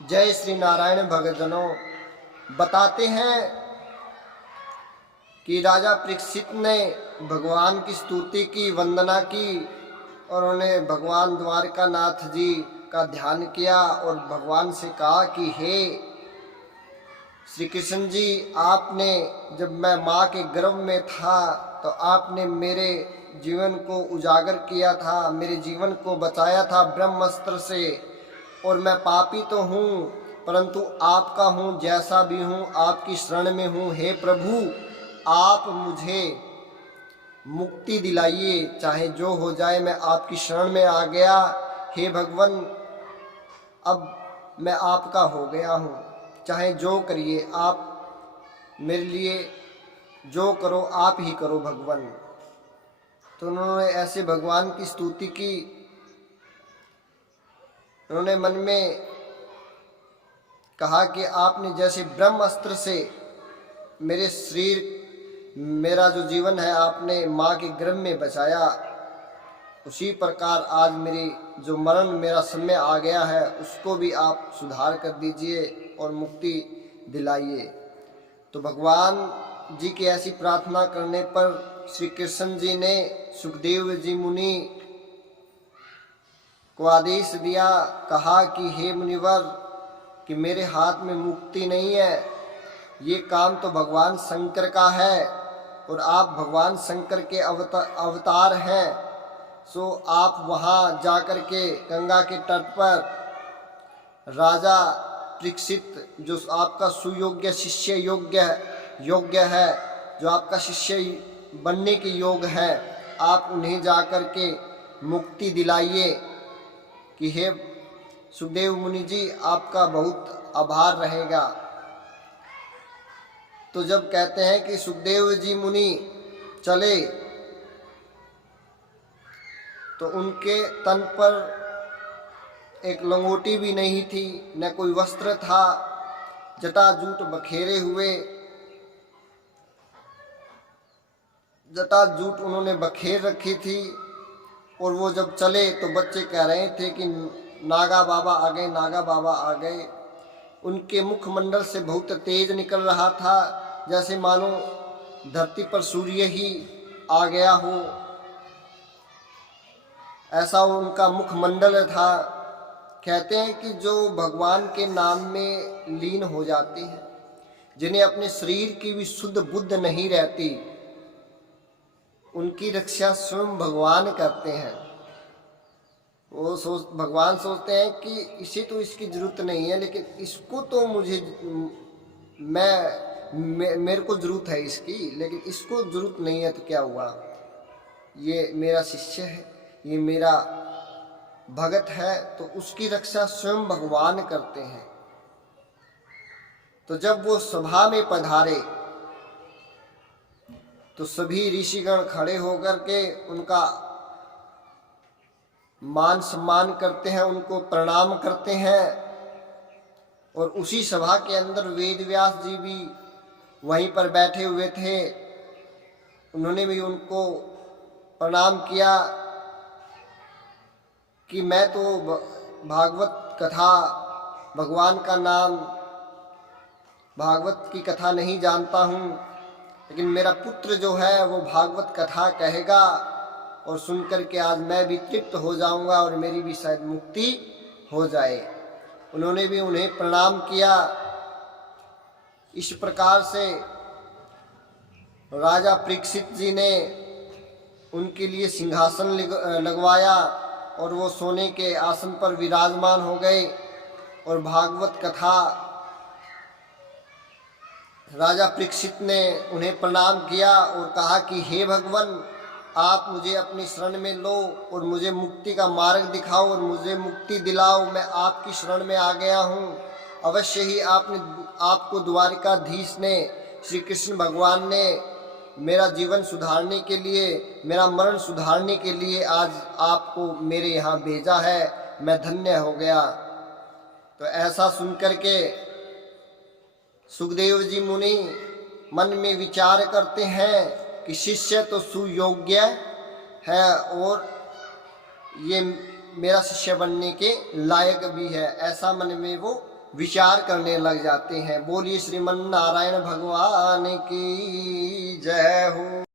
जय श्री नारायण भक्तजनों। बताते हैं कि राजा परीक्षित ने भगवान की स्तुति की, वंदना की और उन्हें भगवान द्वारकानाथ जी का ध्यान किया और भगवान से कहा कि हे श्री कृष्ण जी, आपने जब मैं माँ के गर्भ में था तो आपने मेरे जीवन को उजागर किया था, मेरे जीवन को बचाया था ब्रह्मास्त्र से। और मैं पापी तो हूँ परंतु आपका हूँ, जैसा भी हूँ आपकी शरण में हूँ। हे प्रभु, आप मुझे मुक्ति दिलाइए, चाहे जो हो जाए, मैं आपकी शरण में आ गया। हे भगवान, अब मैं आपका हो गया हूँ, चाहे जो करिए आप मेरे लिए, जो करो आप ही करो भगवान। तो उन्होंने ऐसे भगवान की स्तुति की। उन्होंने मन में कहा कि आपने जैसे ब्रह्मास्त्र से मेरे शरीर, मेरा जो जीवन है आपने माँ के गर्भ में बचाया, उसी प्रकार आज मेरी जो मरण मेरा समय आ गया है उसको भी आप सुधार कर दीजिए और मुक्ति दिलाइए। तो भगवान जी की ऐसी प्रार्थना करने पर श्री कृष्ण जी ने सुखदेव जी मुनि को आदेश दिया, कहा कि हे मुनिवर, कि मेरे हाथ में मुक्ति नहीं है, ये काम तो भगवान शंकर का है और आप भगवान शंकर के अवतार हैं। सो आप वहाँ जाकर के गंगा के तट पर राजा परीक्षित, जो आपका सुयोग्य शिष्य योग्य है, जो आपका शिष्य बनने के योग है, आप उन्हें जाकर के मुक्ति दिलाइए। कि हे सुखदेव मुनि जी, आपका बहुत आभार रहेगा। तो जब कहते हैं कि सुखदेव जी मुनि चले तो उनके तन पर एक लंगोटी भी नहीं थी, न कोई वस्त्र था, जटाजूट बखेरे हुए, जटाजूट उन्होंने बखेर रखी थी। और वो जब चले तो बच्चे कह रहे थे कि नागा बाबा आ गए, नागा बाबा आ गए। उनके मुखमंडल से बहुत तेज निकल रहा था, जैसे मानो धरती पर सूर्य ही आ गया हो, ऐसा उनका मुखमंडल था। कहते हैं कि जो भगवान के नाम में लीन हो जाते हैं, जिन्हें अपने शरीर की भी शुद्ध बुद्ध नहीं रहती, उनकी रक्षा स्वयं भगवान करते हैं। वो भगवान सोचते हैं कि इसे तो इसकी जरूरत नहीं है, लेकिन इसको तो मेरे को जरूरत है इसकी, लेकिन इसको जरूरत नहीं है तो क्या हुआ, ये मेरा शिष्य है, ये मेरा भगत है, तो उसकी रक्षा स्वयं भगवान करते हैं। तो जब वो सभा में पधारे तो सभी ऋषिगण खड़े होकर के उनका मान सम्मान करते हैं, उनको प्रणाम करते हैं। और उसी सभा के अंदर वेद व्यास जी भी वहीं पर बैठे हुए थे, उन्होंने भी उनको प्रणाम किया कि मैं तो भागवत कथा, भगवान का नाम, भागवत की कथा नहीं जानता हूँ, लेकिन मेरा पुत्र जो है वो भागवत कथा कहेगा और सुनकर के आज मैं भी तृप्त हो जाऊंगा और मेरी भी शायद मुक्ति हो जाए। उन्होंने भी उन्हें प्रणाम किया। इस प्रकार से राजा परीक्षित जी ने उनके लिए सिंहासन लगवाया और वो सोने के आसन पर विराजमान हो गए और भागवत कथा राजा परीक्षित ने उन्हें प्रणाम किया और कहा कि हे भगवान, आप मुझे अपनी शरण में लो और मुझे मुक्ति का मार्ग दिखाओ और मुझे मुक्ति दिलाओ। मैं आपकी शरण में आ गया हूँ। अवश्य ही आपको द्वारिकाधीश ने, श्री कृष्ण भगवान ने मेरा जीवन सुधारने के लिए, मेरा मरण सुधारने के लिए आज आपको मेरे यहाँ भेजा है। मैं धन्य हो गया। तो ऐसा सुनकर के सुखदेव जी मुनि मन में विचार करते हैं कि शिष्य तो सुयोग्य है और ये मेरा शिष्य बनने के लायक भी है, ऐसा मन में वो विचार करने लग जाते हैं। बोलिए श्रीमन नारायण भगवान की जय हो।